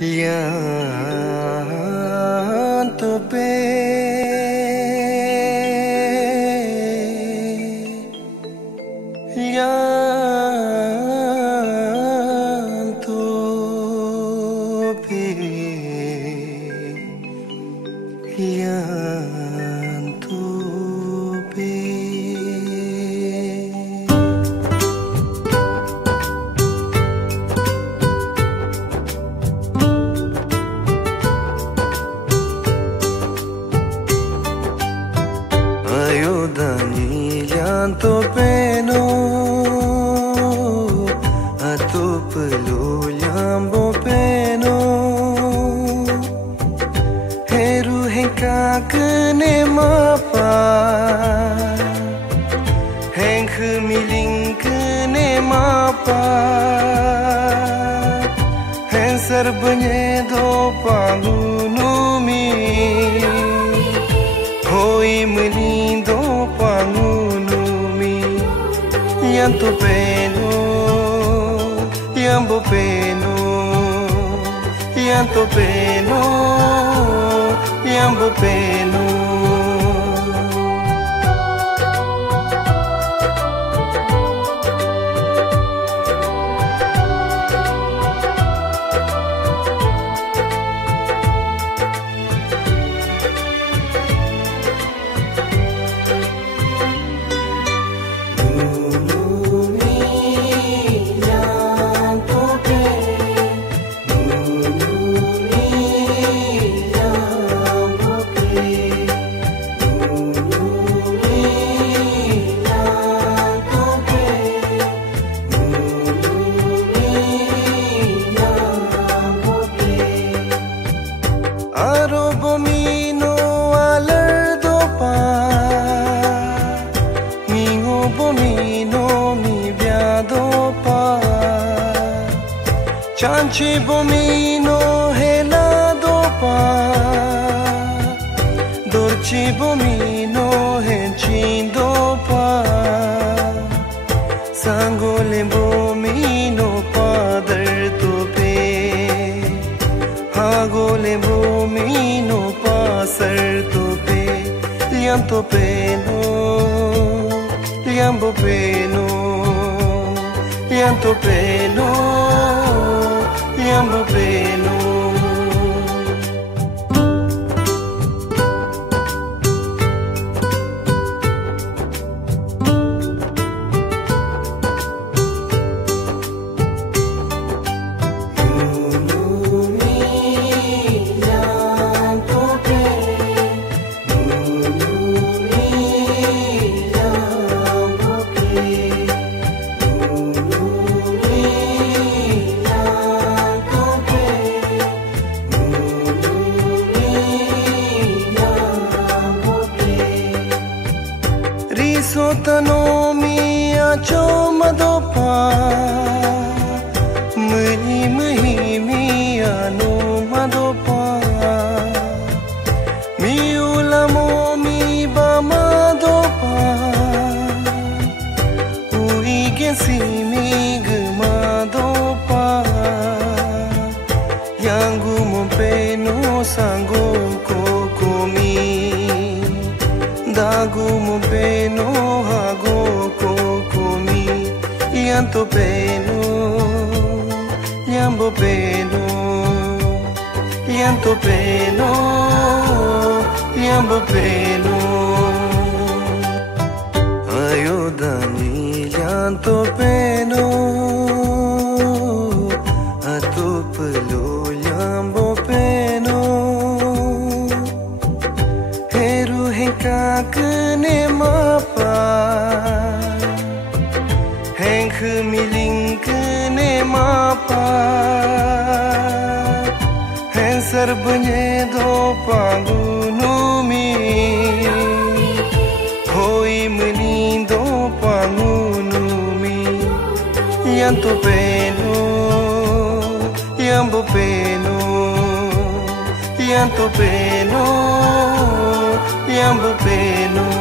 llanto llanto peno atu pelu lambo peno heru hengka kene mapa heng miling kene mapa heng serbanye do pangunumi hoi melindo pangunumi llanto peno llambo peno llanto peno llambo peno Chanchi bomino helado pa Dolci bomino hencindo pa Sangole bomino padar tope Hagole bomino pasar tope Llanto peno Llambo peno Llanto peno llambo peno Sotano mia choma dopa Mhi mia no madopa Mi ulamo mi ba madopa Ui gesi mi gma dopa Yangu mo peno sango kokomi Dagu mo peno hago kokomi llanto peno llambo peno llanto peno llambo peno ayudani llanto peno atu pelu llambo peno heru hengka kene mapa heng miling kene mapa heng serbanye do pangunumi hoi melindo pangunumi llanto peno llambo peno llanto peno llambo peno